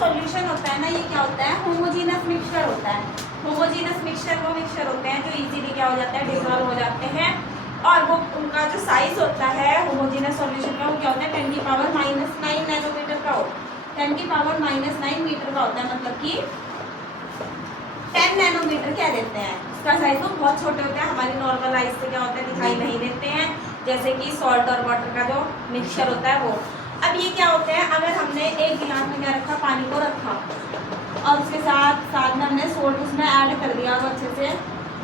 Solution होता है ना, ये क्या होता है, होमोजीनस मिक्सचर होता है। होमोजीनस मिक्सचर वो मिक्सचर होते हैं जो इजीली क्या हो जाता है, डिसॉल्व हो जाते हैं। और वो उनका जो साइज होता है होमोजीनस सॉल्यूशन का, वो क्या होता है 10 की पावर -9 नैनोमीटर का हो, 10 की पावर -9 मीटर का होता है, मतलब कि 10 नैनोमीटर क्या देते हैं, उसका साइज वो बहुत छोटे होते हैं, हमारी नॉर्मल आइज से क्या होता है दिखाई नहीं देते हैं, जैसे कि सॉल्ट और वाटर का जो मिक्सचर होता है वो। अब ये क्या होते हैं, अगर हमने एक गिलास में क्या रखा, पानी को रखा और उसके साथ में हमने सोल्ट उसमें ऐड कर दिया और अच्छे से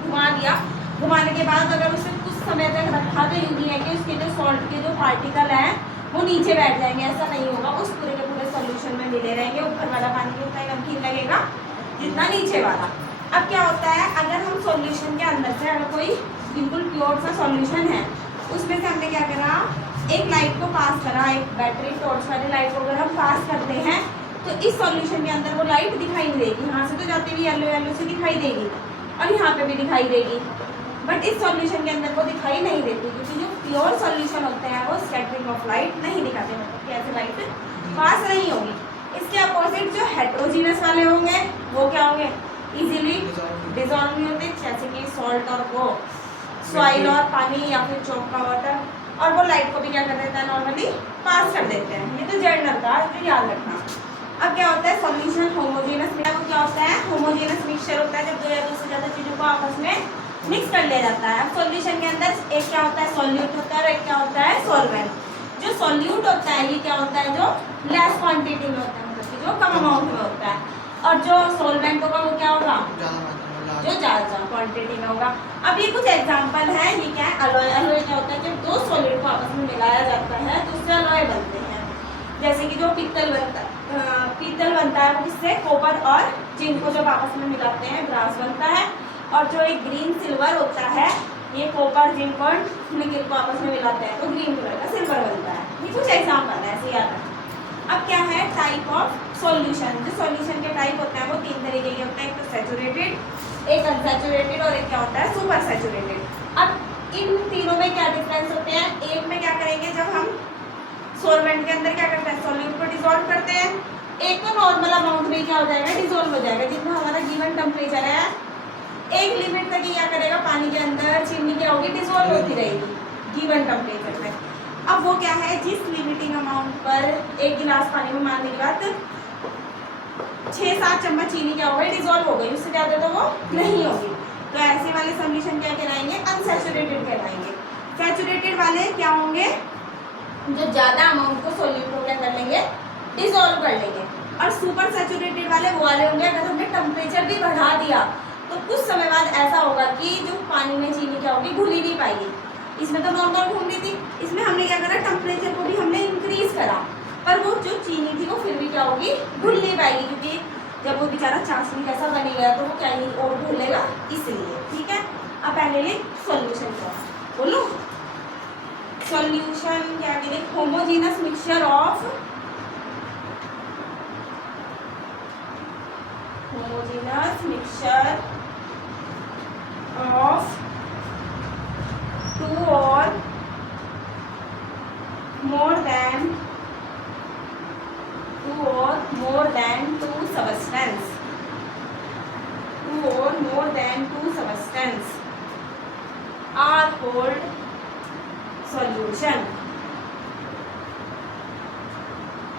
घुमा दिया, घुमाने के बाद अगर उसे कुछ समय तक रखा तो यूँ है कि उसके जो सॉल्ट के जो पार्टिकल हैं वो नीचे बैठ जाएंगे, ऐसा नहीं होगा, उस पूरे के पूरे सॉल्यूशन में मिले रहेंगे। ऊपर वाला पानी उतना ही नमकीन लगेगा जितना नीचे वाला। अब क्या होता है, अगर हम सॉल्यूशन के अंदर से अगर कोई बिल्कुल प्योर सा सॉल्यूशन है, उसमें से हमने क्या करा, एक लाइट को पास करा, एक बैटरी टॉर्च वाली लाइट को अगर हम पास करते हैं तो इस सॉल्यूशन के अंदर वो लाइट दिखाई नहीं देगी, यहाँ से तो जाती हुई येलो येलो से दिखाई देगी और यहाँ पे भी दिखाई देगी, बट इस सॉल्यूशन के अंदर वो दिखाई नहीं देती, क्योंकि जो प्योर सॉल्यूशन होते हैं वो स्कैटरिंग ऑफ लाइट नहीं दिखाते, मतलब कि ऐसे लाइट पास नहीं होगी। इसके अपोजिट जो हेट्रोजीनस वाले होंगे वो क्या होंगे, इजीली डिसॉल्व नहीं होते, जैसे कि सॉल्ट और वो सॉइल और पानी या फिर चौक का वाटर, और वो लाइट को भी क्या कर देता है, नॉर्मली पास कर देते हैं। ये तो जर्नल का है, तो याद रखना। अब क्या होता है सॉल्यूशन होमोजेनस में, वो क्या होता है, होमोजेनस मिक्सचर होता है जब दो या दो से ज़्यादा चीज़ों को आपस में मिक्स कर लिया जाता है। अब सॉल्यूशन के अंदर एक क्या होता है, सॉल्यूट होता है और एक क्या होता है, सॉल्वेंट। जो सॉल्यूट होता है ये क्या होता है, जो लेस क्वांटिटी में होता है, मतलब कि जो कम अमाउंट में होता है, और जो सॉल्वेंट होगा वो क्या होगा, जो ज़्यादा क्वांटिटी में होगा। अब ये कुछ एग्जांपल है, ये क्या है, अलॉय। अलॉय क्या होता है, जब दो सॉलिड को आपस में मिलाया जाता है तो उससे अलॉय बनते हैं। जैसे कि जो पीतल बनता है वो किससे, कॉपर और जिंक को जब आपस में मिलाते हैं ब्रास बनता है। और जो एक ग्रीन सिल्वर होता है, ये कॉपर जिंक और निकेल को आपस में मिलाते हैं तो ग्रीन कलर का सिल्वर बनता है। ये कुछ एग्जाम्पल है, ऐसे याद रखना। अब क्या है, टाइप ऑफ सॉल्यूशन। जो सॉल्यूशन के टाइप होते हैं वो तीन तरीके के होते हैं, एक तो सैचुरेटेड, एक अनसैचुरेटेड और एक क्या होता है, सुपर सैचुरेटेड। अब इन तीनों में क्या डिफरेंस होते हैं, एक में क्या करेंगे, जब हम सॉल्वेंट के अंदर क्या करते हैं, सॉल्यूट को डिसॉल्व करते हैं, एक तो नॉर्मल अमाउंट में क्या हो जाएगा, डिसॉल्व हो जाएगा, जितना हमारा गिवन टेम्परेचर है, एक लिमिट तक ही क्या करेगा, पानी के अंदर चीनी क्या होगी, डिसॉल्व होती रहेगी गिवन टेम्परेचर में। अब वो क्या है, जिस लिमिटिंग अमाउंट पर एक गिलास पानी में मारने के बाद 6-7 चम्मच चीनी क्या हो गई, डिसॉल्व हो गई, उससे ज़्यादा तो वो नहीं होगी, तो ऐसे वाले सॉल्यूशन क्या कहलाएंगे, अनसैचुरेटेड कहलाएंगे। सैचुरेटेड वाले क्या होंगे, जो ज़्यादा अमाउंट को सॉल्यूट को क्या कर लेंगे, डिसॉल्व कर लेंगे। और सुपर सैचुरेटेड वाले वो वाले होंगे, अगर हमने टेम्परेचर भी बढ़ा दिया तो कुछ समय बाद ऐसा होगा कि जो पानी में चीनी क्या होगी, घुल ही नहीं पाएगी। इसमें तो नॉर्मल घूम रही थी, इसमें हमने क्या करा, टेम्परेचर को भी हमने इंक्रीज करा, पर वो जो चीनी थी वो फिर भी क्या होगी, घुल नहीं पाएगी, क्योंकि जब वो बेचारा चाशनी कैसा बनेगा तो वो क्या ही और घुलेगा, इसलिए। ठीक है, अब पहले लिए सॉल्यूशन का बोलो। सॉल्यूशन क्या करें, homogeneous mixture of, homogeneous mixture of two और more than two substance, two और more than two substance are called solution,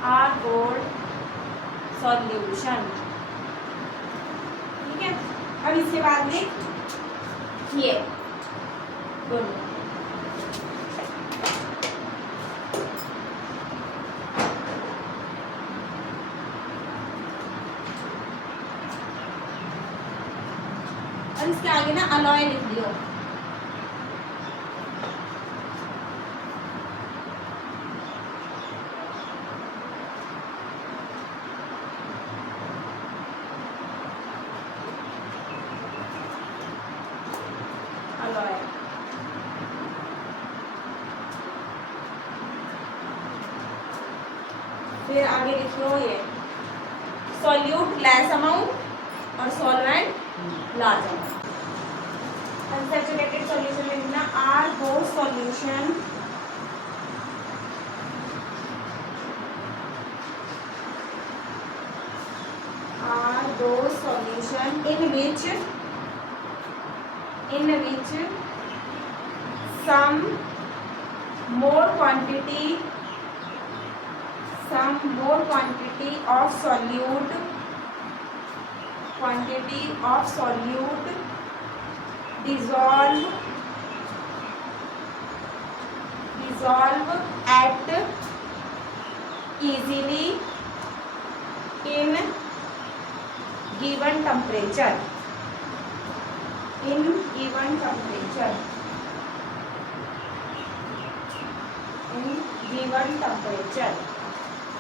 are called solution. ठीक है, अब इसके बाद में ये दोनों और इसके आगे ना अलॉय लिख दियो। अलॉय फिर आगे लिखियो ये सॉल्यूट लेस अमाउंट और solvent large amount. Unsaturated solution में लिखना are those solution those solution in which some more quantity of solute dissolve at easily in given temperature.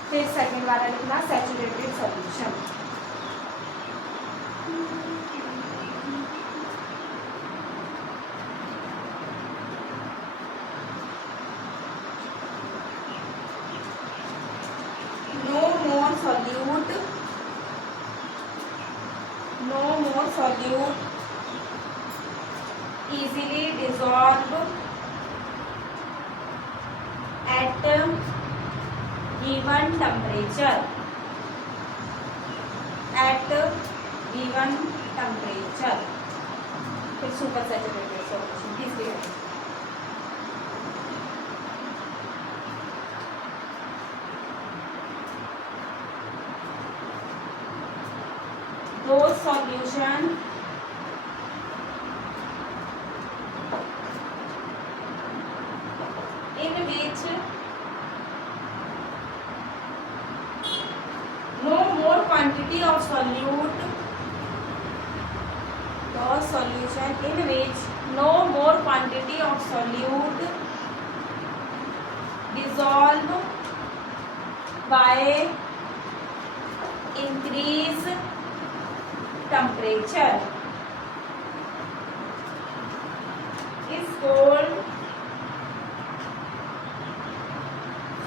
फिर सेकंड वाला लिखना saturated solution. No more solute easily dissolve at given temperature. फिर super saturated solution तीसरी है. Those solution in which no more quantity of solute dissolve by increase temperature is called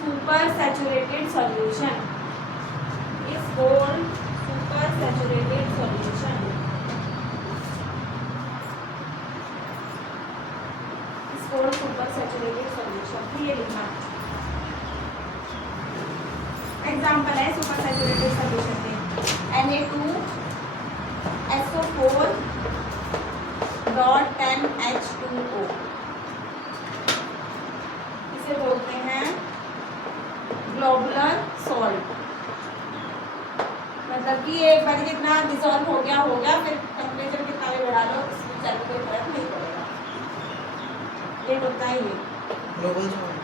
super saturated solution. ये लिखना example है super saturated solution में. Na2SO4.10H2O इसे बोलते हैं ग्लोबुलर सॉल्ट. मतलब कि एक बार जितना डिसॉल्व हो गया फिर टेम्परेचर कितना भी बढ़ा लो इसमें चलो कोई फर्क नहीं पड़ेगा. ये होता है ये ग्लोबल सॉल्ट.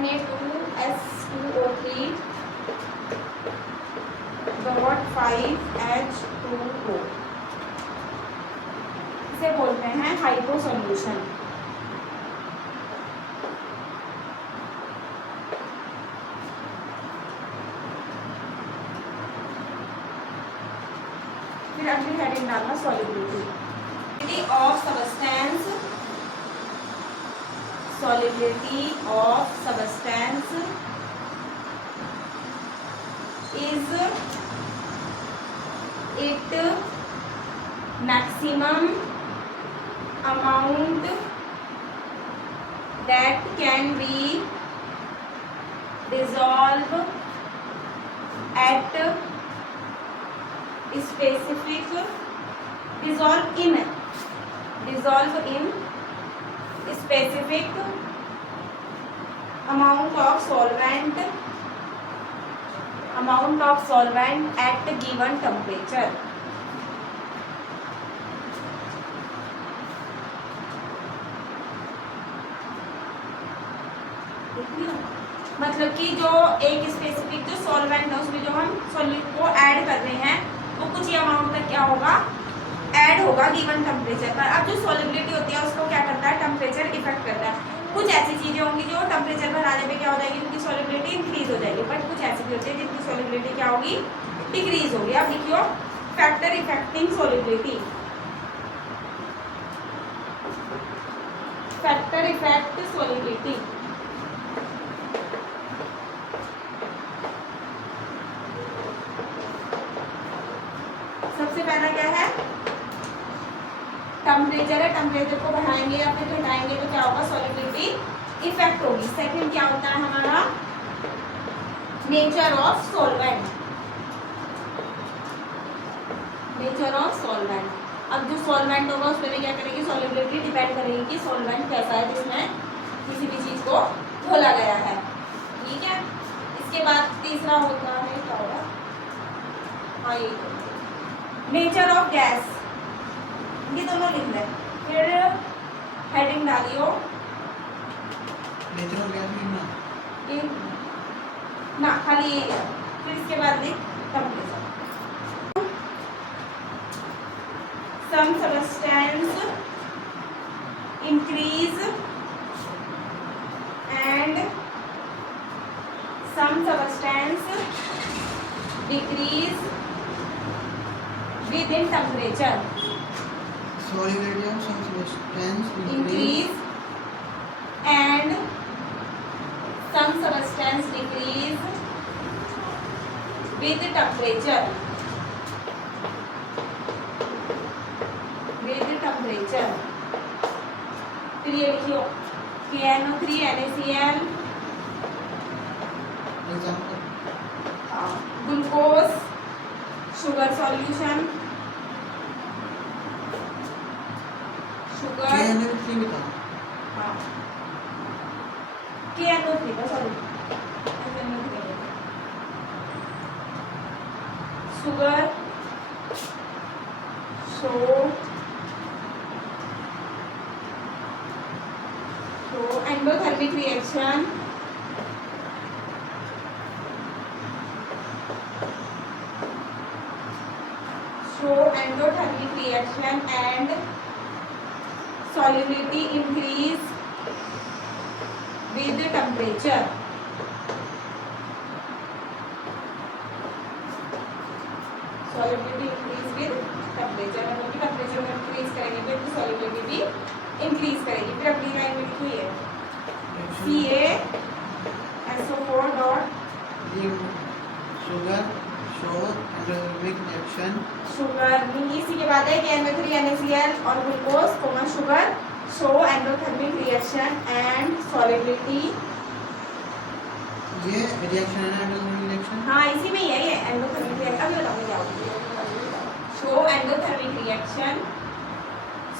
Na2S2O3.5H2O इसे बोलते हैं हाइपो सॉल्यूशन. फिर अगली हेडिंग डालना solubility of substance. Solubility of substance is it maximum amount that can be dissolved at specific dissolve in specific amount of solvent at given temperature. मतलब कि जो एक स्पेसिफिक जो सॉल्वेंट है उसमें जो हम सॉल्यूट को ऐड कर रहे हैं वो कुछ ही अमाउंट तक क्या होगा ऐड होगा गिवन टेम्परेचर पर. अब जो सॉलिबिलिटी होती है उसको क्या करता है टेम्परेचर इफेक्ट करता है. कुछ ऐसी चीज़ें होंगी जो टेम्परेचर पर आने पे क्या हो जाएगी उनकी सॉलिबिलिटी इंक्रीज हो जाएगी बट कुछ ऐसी भी होती है जिनकी सॉलिबिलिटी क्या होगी डिक्रीज होगी. अब लिखियो factor affecting solubility. Factor affect solubility सबसे पहला क्या है टेम्परेचर है. टेम्परेचर को बढ़ाएंगे या फिर घटाएंगे तो क्या होगा सॉलिबिलिटी इफेक्ट इफेक्ट होगी। सेकंड क्या होता है हमारा, nature of solvent. Nature of solvent, अब जो सॉल्वेंट होगा उस पर क्या करेगी, सॉल्युबिलिटी डिपेंड करेगी कि सॉल्वेंट कैसा है जिसमें किसी भी चीज को घोला गया है। ठीक है, इसके बाद तीसरा होता है क्या होगा, हाँ ये नेचर ऑफ गैस, ये दोनों लिख लें, फिर हेडिंग डालियो नेचर ऑफ गैस ना खाली, फिर इसके बाद लिख temperature. Some substance increase and some substance decrease within temperature. Solubility of some substance Increase and some substance decrease with temperature. With temperature. फिर ये लिखियो KNO3 NaCl, example glucose sugar solution, sugar KNO3 बता हाँ KNO3 का sorry sugar so endothermic reaction and solubility increase with the temperature. Solubility increase with temperature, मतलब कि temperature में increase करेंगे फिर तो solubility भी इंक्रीज करेगी। फिर अगली लाइन में लिखो ये CaSO4 dot sugar show endothermic reaction, sugar इसी के बाद है KNO3 NaCl और glucose comma sugar show endothermic reaction and solubility. ये रिएक्शन है ना एंडोथर्मिक रिएक्शन, हाँ इसी में ही है ये एंडोथर्मिक रिएक्शन। अभी बताऊंगी क्या होगा। Show endothermic reaction,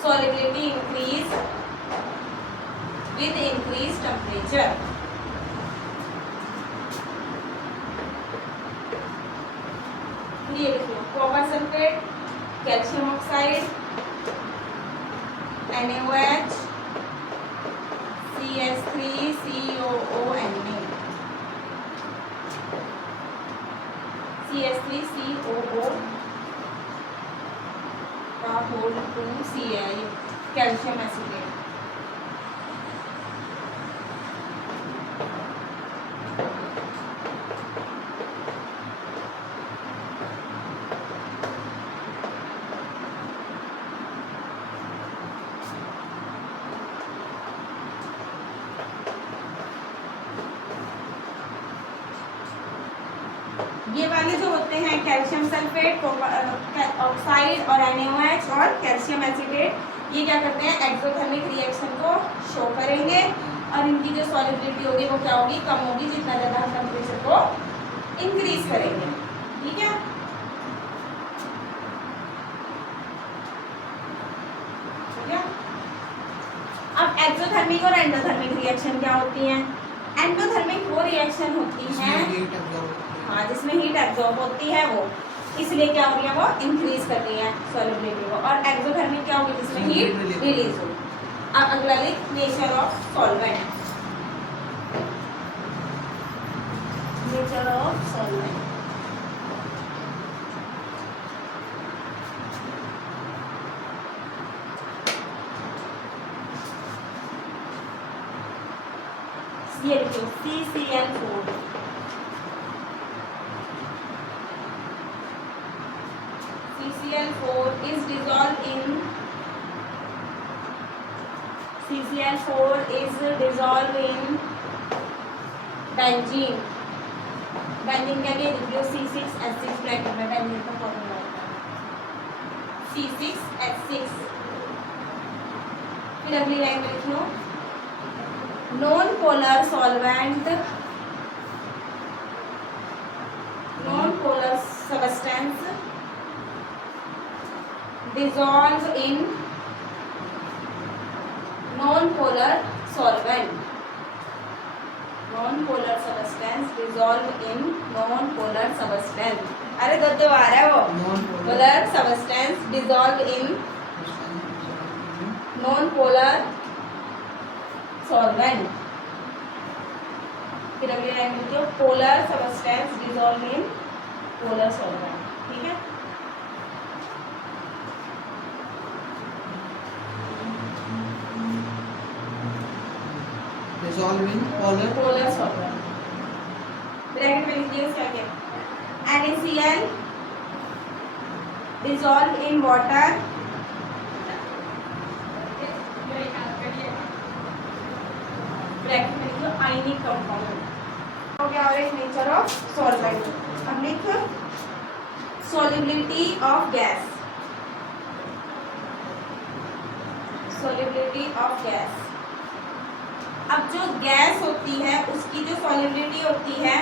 solubility increase with increase temperature. ये लिखिए copper sulphate, calcium oxide, NaOH, CH3COO का होल 2Cl कैल्शियम एसिटेट। ये वाले जो होते हैं कैल्शियम सल्फेट ऑक्साइड और NaOH और कैल्शियम एसिटेट, ये क्या करते हैं एक्सोथर्मिक रिएक्शन को शो करेंगे और इनकी जो सॉल्युबिलिटी होगी वो क्या होगी, कम होगी जितना ज़्यादा हम टेम्परेचर को इंक्रीज करेंगे। ठीक है, अब एक्सोथर्मिक और एंडोथर्मिक रिएक्शन क्या होती हैं। एंडोथर्मिक वो रिएक्शन होती है हाँ जिसमें हीट एब्जॉर्ब होती है, वो इसलिए क्या हो रही है, वो इंक्रीज कर रही है सॉल्युबिलिटी को। और एक्सोथर्मिक क्या होगी, जिसमें हीट रिलीज हो। अब अगला लिख nature of solvent. Nature of solvent, ये लिखो CCl4। CCl4 is dissolved in benzene. Benzene क्या लिख लो C6H6 ब्रैकेट में बेंजीन का फॉर्मूला होता है C6H6। फिर अगली लाइन में लिखो non polar solvent, non polar substance dissolve in non-polar solvent, non-polar substance dissolve in non-polar substance, अरे दो आ रहा है वो, polar substance dissolve in non-polar solvent, फिर अगली लाइन में जो polar substance dissolve in polar solvent, ठीक है। dissolve in polar solvent, bracket में लिखिए क्या क्या, NaCl dissolve in water, bracket में लिखिए आयनिक कंपाउंड हो गया। और एक नेचर ऑफ सॉल्वेंट, अब लिख solubility of gas, solubility of gas। अब जो गैस होती है उसकी जो सॉल्युबिलिटी होती है,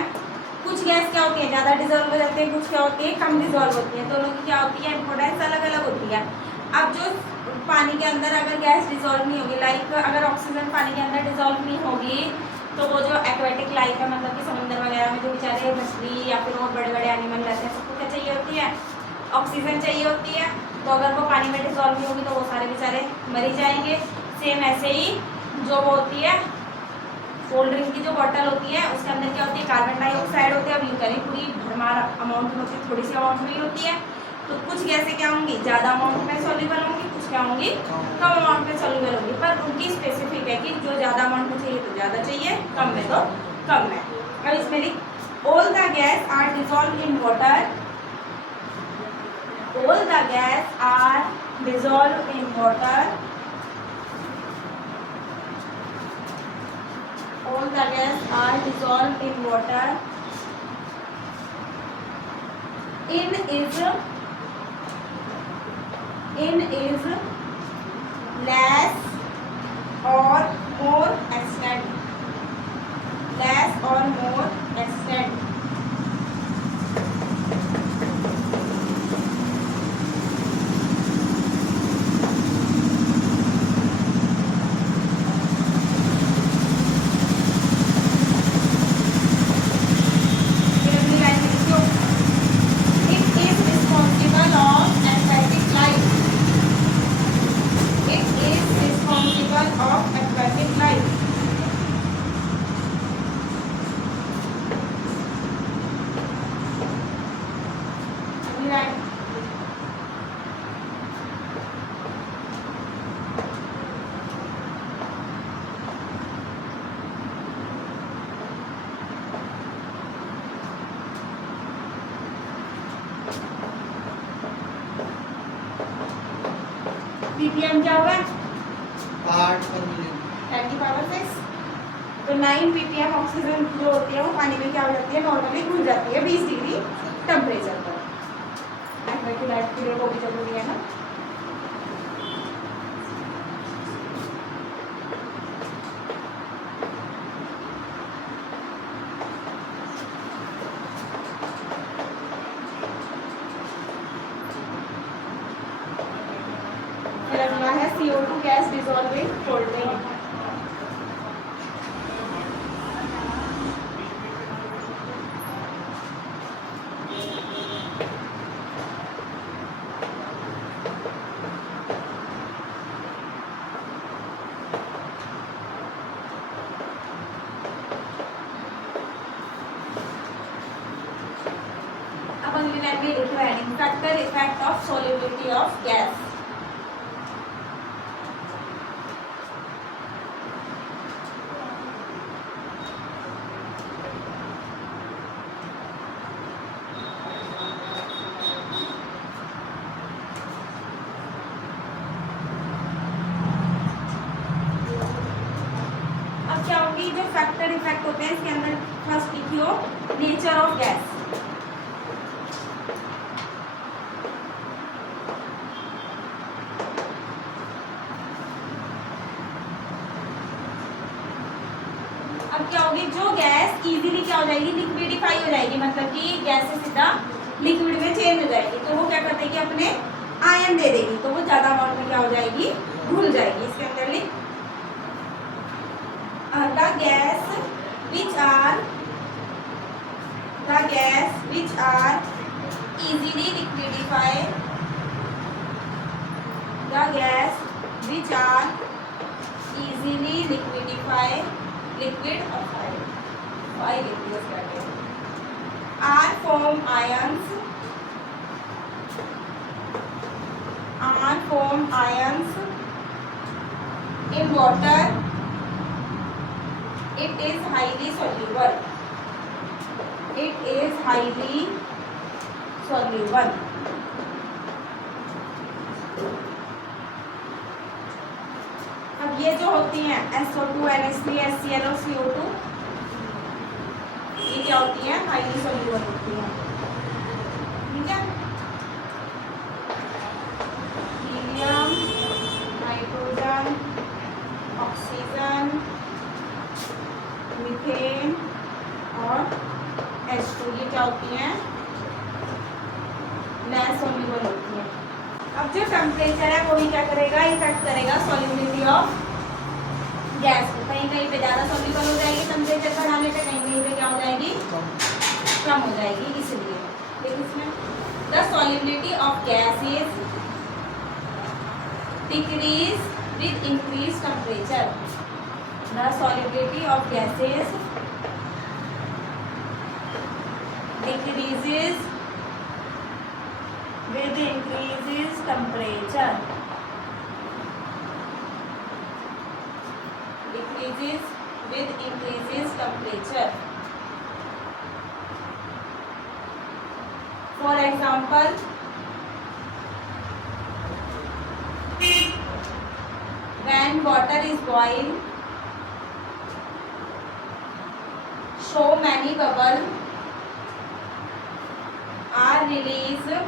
कुछ गैस क्या होती है ज़्यादा डिजोल्व हो जाती है, कुछ क्या होती है कम डिजोल्व होती है, दोनों की क्या होती है इंपॉर्टेंस अलग अलग होती है। अब जो पानी के अंदर अगर गैस डिजोल्व नहीं होगी, लाइक अगर ऑक्सीजन पानी के अंदर डिजोल्व नहीं होगी तो वो जो एक्वेटिक लाइफ है, मतलब कि समुद्र वगैरह में जो बेचारे मछली या फिर और बड़े बड़े एनिमल रहते हैं, सबको क्या चाहिए होती है ऑक्सीजन चाहिए होती है। तो अगर वो पानी में डिजोल्व नहीं होगी तो वो सारे बेचारे मर ही जाएंगे। सेम ऐसे ही जो वो होती है कोल्ड ड्रिंक की जो बॉटल होती है उसके अंदर क्या होती है कार्बन डाइऑक्साइड होती है। अब यूँ करें पूरी भरमार अमाउंट में होती है, थोड़ी सी अमाउंट में ही होती है। तो कुछ गैसें क्या होंगी ज़्यादा अमाउंट में सॉल्युबल होंगी, कुछ क्या होंगी कम अमाउंट में सॉल्युबल होंगी, पर उनकी स्पेसिफिक है कि जो ज़्यादा अमाउंट में चाहिए तो ज़्यादा चाहिए, कम में तो कम में। अब इसमें लिख all the gas are dissolve in water, all the gas are dissolved in water, all the gas are dissolved in water, in is less or more extent, less or more extent, ppm क्या होगा part पर million, 10 की power 6। तो 9 ppm oxygen जो होती है वो पानी में क्या हो जाती है नॉर्मली घुल जाती है 20 डिग्री टेम्परेचर पर। लाइट के लिए वो भी जरूरी है ना। फिर अगला है CO2 गैस डिसॉल्विंग कोल्डिंग। अब अगली लाइन में लिख रहा है factor effect of solubility of gas. अब क्या होगी जो फैक्टर इफेक्ट होते हैं इसके अंदर फर्स्ट लिखियो नेचर ऑफ गैस। अब क्या होगी, जो गैस इजीली क्या हो जाएगी, लिक्विडिफाई हो जाएगी, मतलब कि गैस से सीधा लिक्विड में चेंज हो जाएगी, तो वो क्या कर देगी, अपने आयन दे देगी, तो वो ज्यादा अमाउंट में क्या हो जाएगी, घुल जाएगी। इसके अंदर लिख the gas which are easily liquidify, the gas which are easily liquidify liquid or are form ions in water. It is highly soluble. अब ये जो होती हैं SO2, NH3, HCl और CO2, ये क्या होती हैं, हाईली सोल्यूबल होती हैं, ठीक है। हीलियम, नाइट्रोजन, ऑक्सीजन, मीथेन और H2, ये क्या होती हैं, लेस सोल्यूबल होती हैं। अब जो टेम्परेचर है वो ही क्या करेगा, इफेक्ट करेगा सॉल्युबिलिटी ऑफ गैस को। कहीं कहीं पे ज़्यादा सॉल्युबल हो जाएगी टेम्परेचर बढ़ाने पे, कहीं कहीं पे क्या हो जाएगी, कम हो जाएगी। इसलिए देखिए इसमें the solubility of gases decrease with increase temperature. The solubility of gases decreases with increases temperature, decreases with increases temperature. For example, when water is boiled, so many bubbles are released.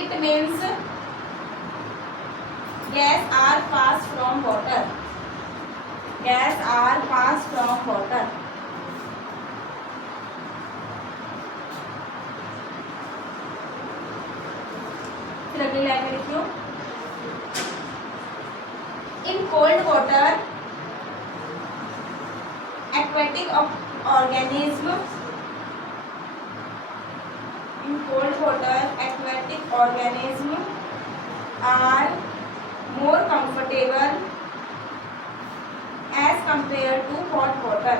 It means gas are passed from water. फिर अगली line में लिखियो, in cold water aquatic organisms are more comfortable as compared to hot water.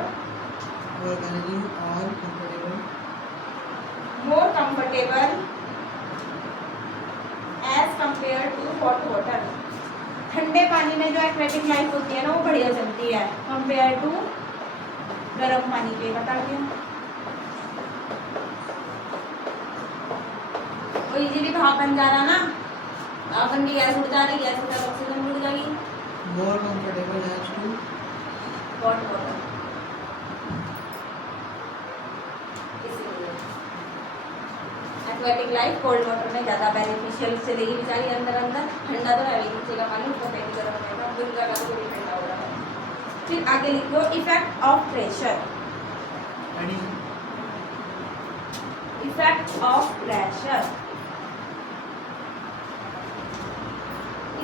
More comfortable as compared to hot water. ठंडे पानी में जो aquatic life होती है ना, वो बढ़िया चलती है कंपेयर टू गर्म पानी के। बता दिया, वो इजीली भाप बन जा रहा ना, भाप बन के गैस उड़ जा रही, गैस उड़ ऑक्सीजन उड़ जाएगी। More comfortable as to hot water। इसीलिए एक्वेटिक लाइफ कोल्ड वाटर में ज़्यादा बेनिफिशियल चलेगी बेचारी, अंदर अंदर ठंडा तो है भी नीचे का पानी, ऊपर से गर्म रहेगा, दूर का तो भी ठंडा हो रहा है। फिर आगे लिखो effect of pressure. Effect of pressure,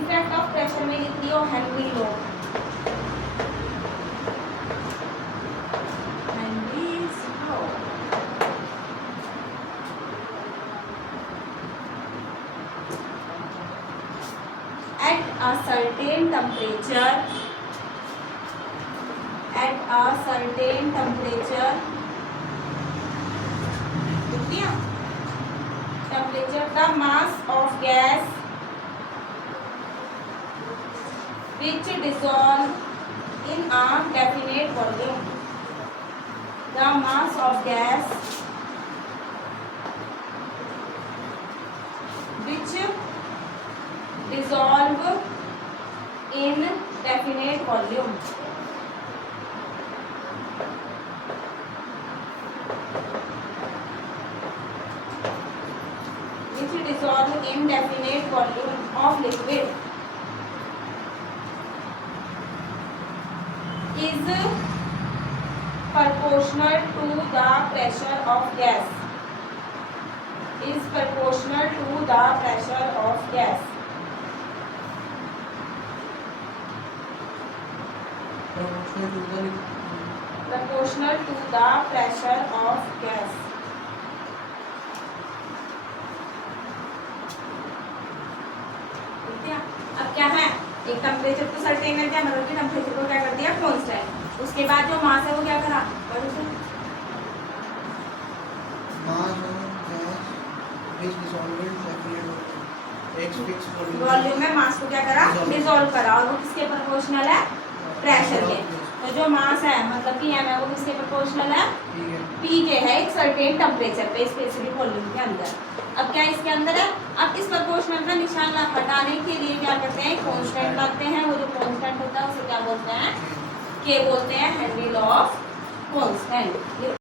effect of pressure में लिख दियो Henry law. At a certain temperature, the mass of gas which dissolve in a definite volume, the mass of gas which dissolve in definite volume, which dissolve in definite volume of liquid is proportional to the pressure of gas. Is proportional to the pressure of gas. Proportional to the pressure of gas. ठीक है, अब क्या है, एक temperature को certain कर दिया, मतलब कि टेम्परेचर को क्या कर दिया, कांस्टेंट। उसके बाद जो मास है वो क्या करा, वॉल्यूम में मास को क्या करा, डिसॉल्व करा, और वो किसके प्रोपोर्शनल है, प्रेशर के। तो जो मास है मतलब कि एम है वो किसके प्रोपोर्शनल है, पी के है, एक सर्टेन टेम्परेचर पे स्पेसिफिक वॉल्यूम के अंदर। अब क्या इसके अंदर है, अब इस प्रोपोर्शनल का निशान हटाने के लिए क्या करते हैं, कांस्टेंट लाते हैं। वो जो कांस्टेंट होता है उसे क्या बोलते हैं, के बोलते हैं, हेनरी लॉ ऑफ कांस्टेंट।